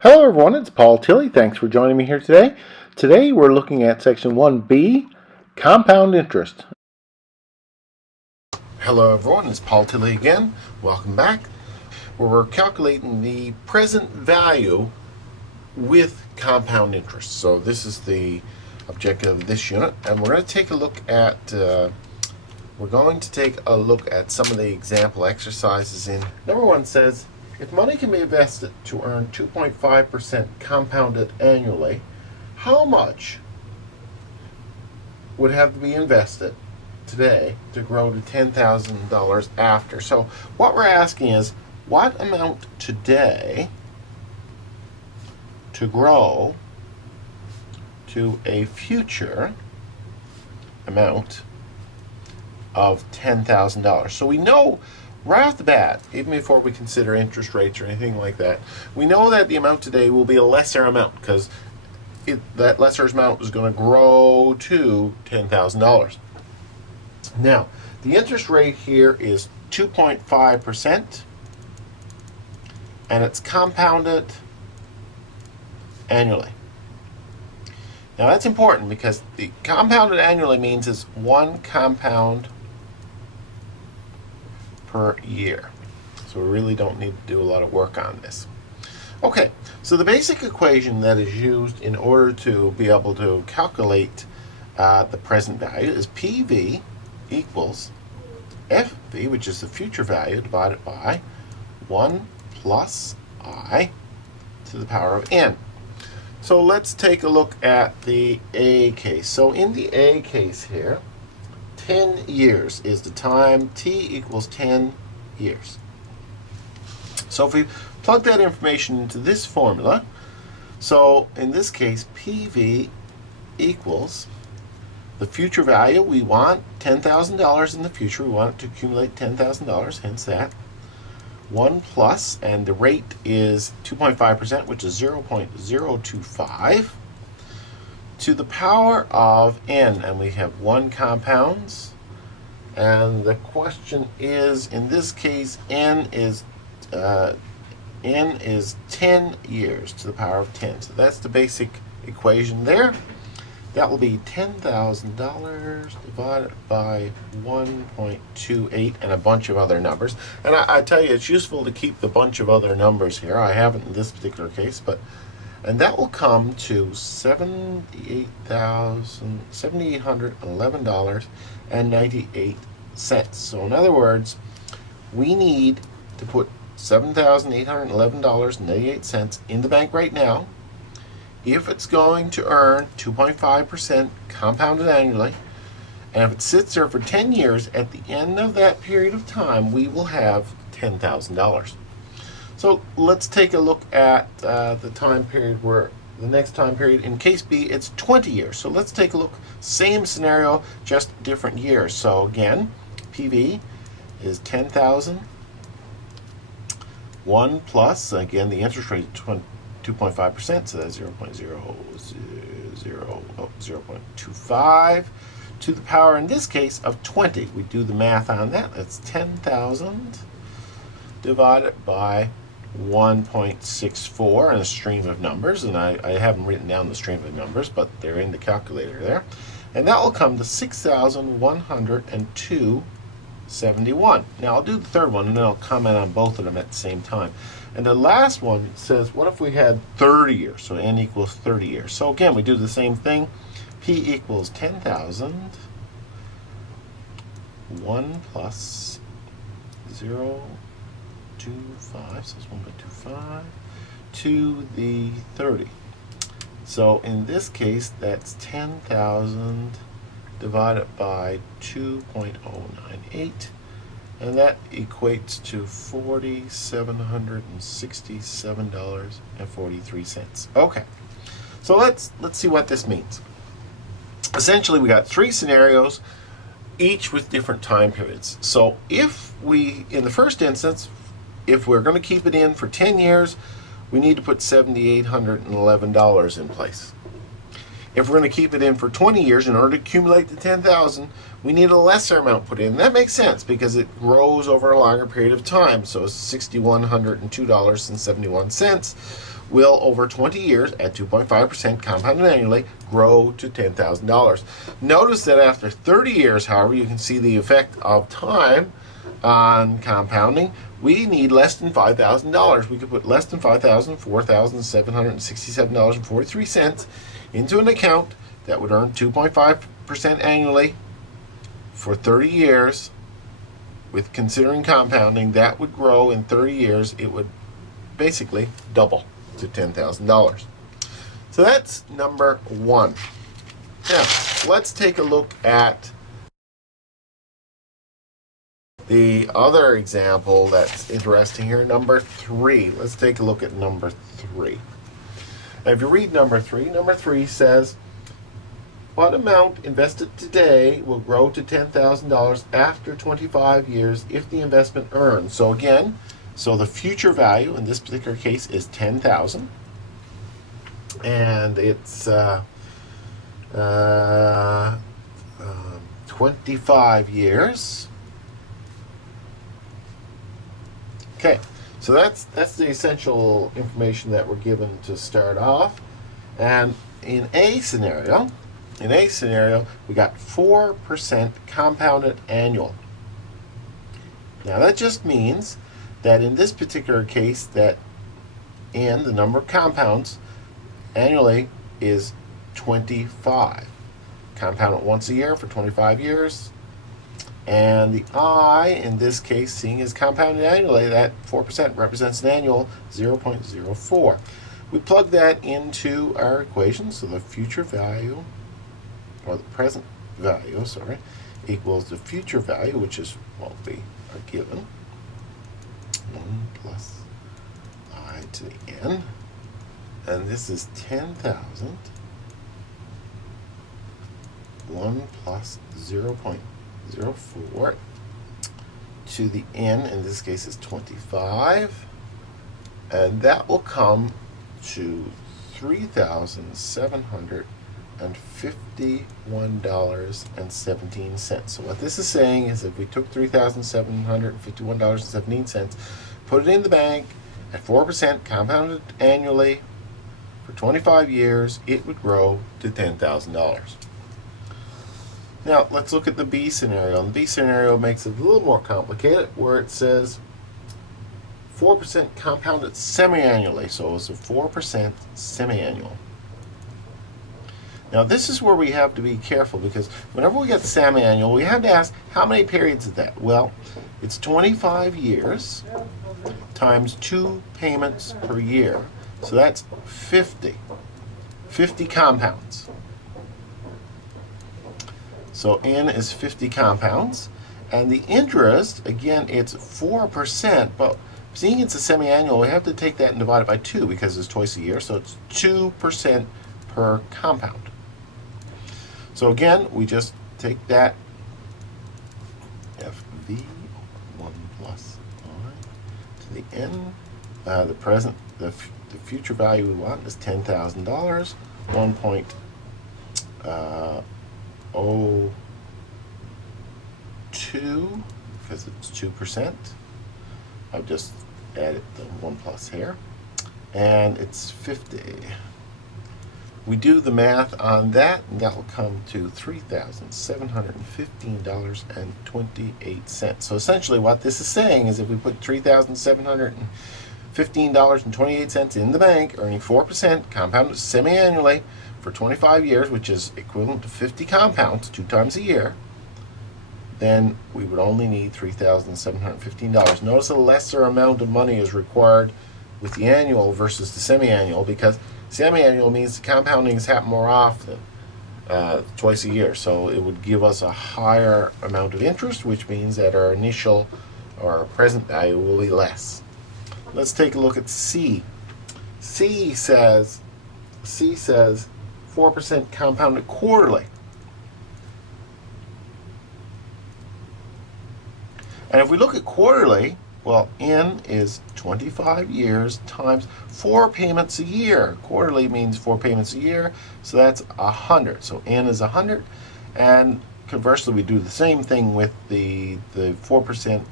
Hello everyone, it's Paul Tilley. Thanks for joining me here today. Today we're looking at section 1B, compound interest. Hello everyone, it's Paul Tilley again. Welcome back. Where we're calculating the present value with compound interest. So this is the objective of this unit, and we're going to take a look at some of the example exercises in. Number one says, if money can be invested to earn 2.5% compounded annually, how much would have to be invested today to grow to $10,000 after? So what we're asking is, what amount today to grow to a future amount of $10,000? So we know right off the bat, even before we consider interest rates or anything like that, we know that the amount today will be a lesser amount because that lesser amount is going to grow to $10,000. Now, the interest rate here is 2.5%, and it's compounded annually. Now, that's important because the compounded annually means it's one compound per year. So we really don't need to do a lot of work on this. Okay, so the basic equation that is used in order to be able to calculate the present value is PV equals FV, which is the future value, divided by 1 plus I to the power of n. So let's take a look at the A case. So in the A case here, 10 years is the time, t equals 10 years. So if we plug that information into this formula, so in this case, PV equals the future value. We want $10,000 in the future. We want it to accumulate $10,000, hence that. 1 plus, and the rate is 2.5%, which is 0.025. to the power of n, and we have 1 compounds, and the question is, in this case, n is 10 years to the power of 10. So that's the basic equation there. That will be $10,000 divided by 1.28 and a bunch of other numbers. And I tell you, it's useful to keep the bunch of other numbers here. I haven't in this particular case, and that will come to $7,811.98. So in other words, we need to put $7,811.98 in the bank right now if it's going to earn 2.5% compounded annually. And if it sits there for 10 years, at the end of that period of time, we will have $10,000. So let's take a look at the time period where the next time period, in case B, it's 20 years. So let's take a look, same scenario, just different years. So again, PV is 10,000. 1 plus, again, the interest rate is 2.5%, so that's 0.25 to the power, in this case, of 20. We do the math on that. That's 10,000 divided by 1.64 and a stream of numbers, and I haven't written down the stream of numbers, but they're in the calculator there, and that will come to 6,102.71. Now I'll do the third one and then I'll comment on both of them at the same time. And the last one says, what if we had 30 years? So n equals 30 years. So again, we do the same thing. P equals 10,000. 1 plus 0.25, so it's 1.25 to the 30. So in this case, that's 10,000 divided by 2.098, and that equates to $4,767.43. Okay, so let's see what this means. Essentially, we got 3 scenarios, each with different time periods. So if we, in the first instance, if we're going to keep it in for 10 years, we need to put $7,811 in place. If we're going to keep it in for 20 years in order to accumulate the 10,000, we need a lesser amount put in. That makes sense because it grows over a longer period of time. So $6,102.71 will, over 20 years at 2.5% compounded annually, grow to $10,000. Notice that after 30 years, however, you can see the effect of time on compounding. We need less than $5,000. We could put less than $5,000, $4,767.43 into an account that would earn 2.5% annually for 30 years. With considering compounding, that would grow in 30 years. It would basically double to $10,000. So that's number one. Now, let's take a look at the other example that's interesting here, number 3. Let's take a look at number 3. Now, if you read number 3 says, what amount invested today will grow to $10,000 after 25 years if the investment earns? So again, the future value in this particular case is $10,000, and it's 25 years. Okay, so that's the essential information that we're given to start off. And in a scenario, we got 4% compounded annual. Now that just means that in this particular case, that n, the number of compounds annually, is 25. Compound it once a year for 25 years. And the I, in this case, seeing as compounded annually, that 4% represents an annual 0.04. We plug that into our equation, so the future value, or the present value, equals the future value, which is what we are given, 1 plus I to the n, and this is 10,000, 1 plus 0.04 to the n, in this case is 25, and that will come to $3,751.17. So what this is saying is if we took $3,751.17, put it in the bank at 4% compounded annually for 25 years, it would grow to $10,000. Now, let's look at the B scenario. And the B scenario makes it a little more complicated, where it says 4% compounded semi-annually. So it's a 4% semi-annual. Now, this is where we have to be careful, because whenever we get semi-annual, we have to ask, how many periods is that? Well, it's 25 years times 2 payments per year. So that's 50 compounds. So n is 50 compounds, and the interest, again, it's 4%, but seeing it's a semi-annual, we have to take that and divide it by 2 because it's twice a year, so it's 2% per compound. So again, we just take that FV, 1 plus I to the n, the future value we want is $10,000, 1.02, because it's 2%. I've just added the 1 plus here, and it's 50. We do the math on that, and that will come to $3,715.28. So essentially what this is saying is if we put $3,715.28 in the bank, earning 4% compounded semi-annually for 25 years, which is equivalent to 50 compounds 2 times a year, then we would only need $3,715. Notice a lesser amount of money is required with the annual versus the semi-annual, because semi-annual means the compounding has happened more often, twice a year. So it would give us a higher amount of interest, which means that our initial or present value will be less. Let's take a look at C. C says 4% compounded quarterly. And if we look at quarterly, Well, N is 25 years times 4 payments a year. Quarterly means 4 payments a year, so that's 100. So N is 100, and conversely, we do the same thing with the 4%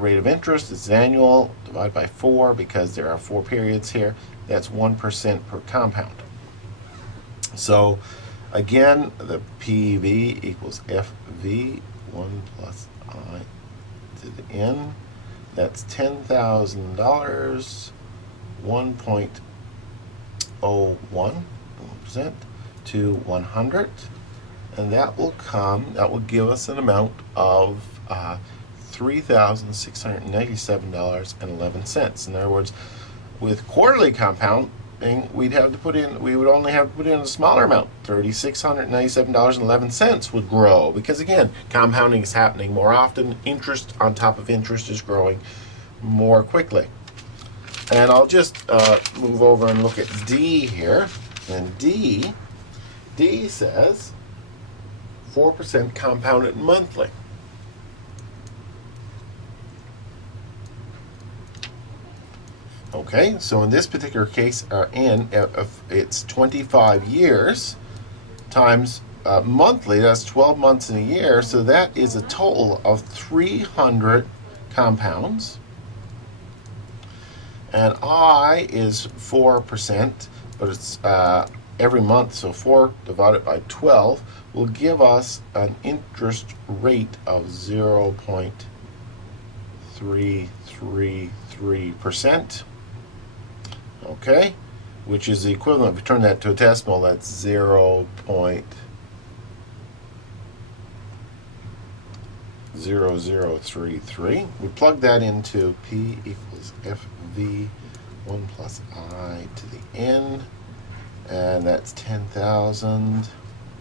rate of interest. It's annual, divide by 4 because there are 4 periods here. That's 1% per compound. So again, the PV equals FV, 1 plus I to the N. That's $10,000, 1.01% to 100. And that will give us an amount of $3,697.11. In other words, with quarterly compounding, we would only have to put in a smaller amount. $3,697.11 would grow, because again, compounding is happening more often. Interest on top of interest is growing more quickly. And I'll just move over and look at D here. And D says 4% compounded monthly. Okay, so in this particular case, our N, it's 25 years times monthly, that's 12 months in a year, so that is a total of 300 compounds. And I is 4%, but it's every month, so 4 divided by 12 will give us an interest rate of 0.333%. Okay, which is the equivalent, if we turn that to a decimal, that's 0.0033. We plug that into P equals FV, 1 plus I to the N, and that's 10,000.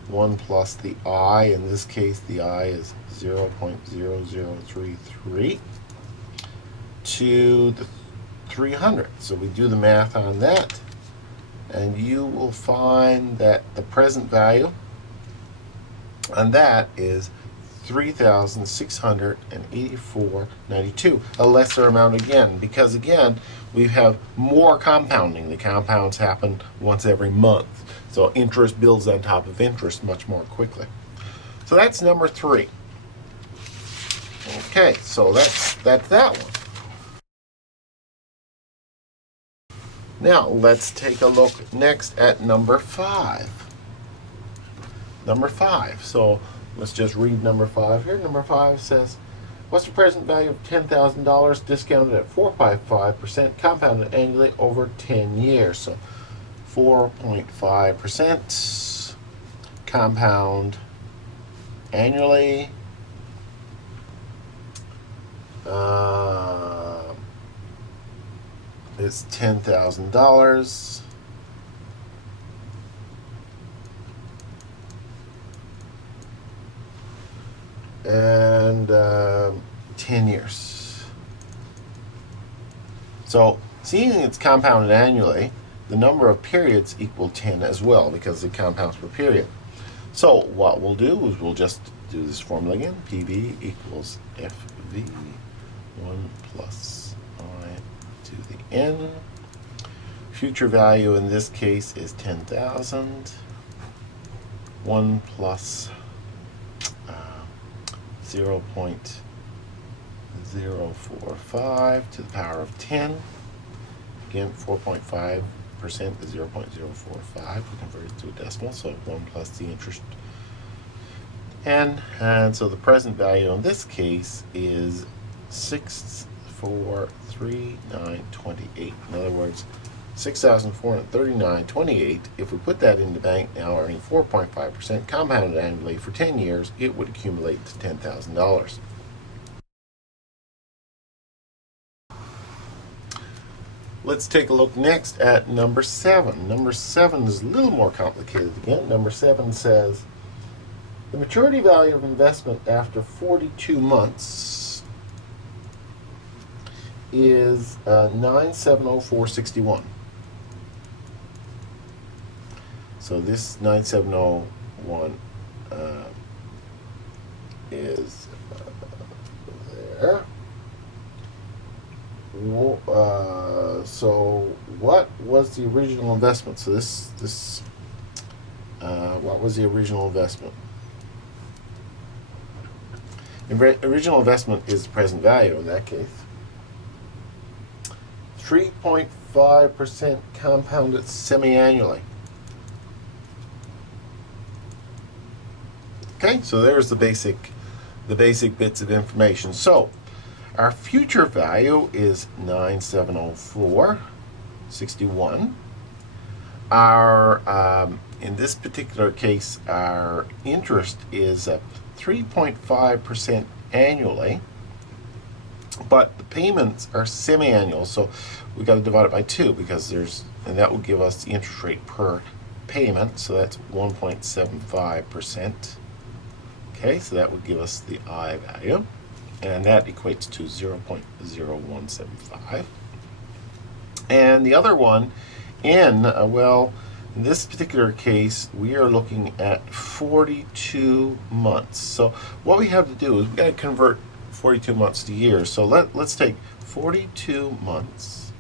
1 plus the I, in this case the I is 0.0033 to the 300. So we do the math on that, and you will find that the present value on that is $3,684.92, a lesser amount again, because again, we have more compounding. The compounds happen once every month, so interest builds on top of interest much more quickly. So that's number 3. Okay, so that's that one. Now, let's take a look next at number 5. Number 5. So, let's just read number 5 here. Number 5 says, what's the present value of $10,000 discounted at 4.5% compounded annually over 10 years? So, 4.5% compound annually. It's $10,000. And 10 years. So, seeing it's compounded annually, the number of periods equal 10 as well, because it compounds per period. So, what we'll do is we'll just do this formula again. PV equals FV, 1 plus I to the N. Future value in this case is 10,000. 1 plus 0.045 to the power of 10. Again, 4.5% is 0.045. We convert it to a decimal, so 1 plus the interest. And so the present value in this case is 6,439.28. In other words, 6,439.28. If we put that in the bank now, earning 4.5% compounded annually for 10 years, it would accumulate to $10,000. Let's take a look next at number 7. Number 7 is a little more complicated again. Number 7 says, the maturity value of investment after 42 months is 9,704.61. So this 9701 is there. So what was the original investment? So what was the original investment? The original investment is the present value in that case. 3.5% compounded semi-annually. Okay, so there's the basic bits of information. So our future value is 9704.61. Our in this particular case, our interest is 3.5% annually, but the payments are semi-annual, so we got to divide it by 2 because and that will give us the interest rate per payment. So that's 1.75%. Okay, so that would give us the I value, and that equates to 0.0175. And the other one, N, in this particular case, we are looking at 42 months. So what we have to do is we got to convert 42 months to years. So let's take 42 months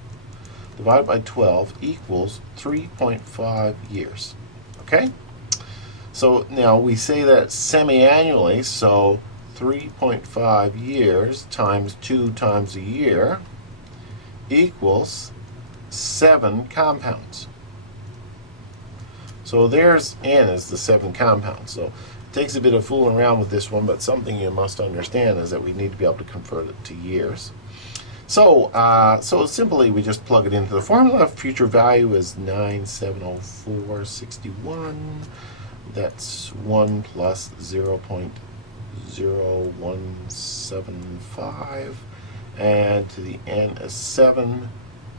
divided by 12 equals 3.5 years. Okay? So now we say that semi-annually, so 3.5 years times 2 times a year equals 7 compounds. So there's N as the 7 compounds. So it takes a bit of fooling around with this one, but something you must understand is that we need to be able to convert it to years. So simply we just plug it into the formula. Future value is 9704.61. That's 1 plus 0.0175, and to the N is 7.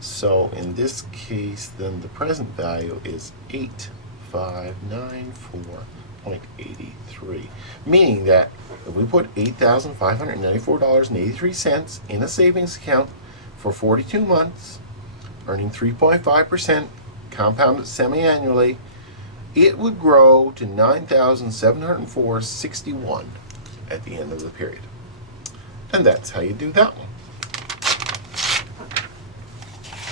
So in this case, then the present value is 8594.83, meaning that if we put $8,594.83 in a savings account for 42 months, earning 3.5% compounded semi-annually, it would grow to $9,704.61 at the end of the period. And that's how you do that one.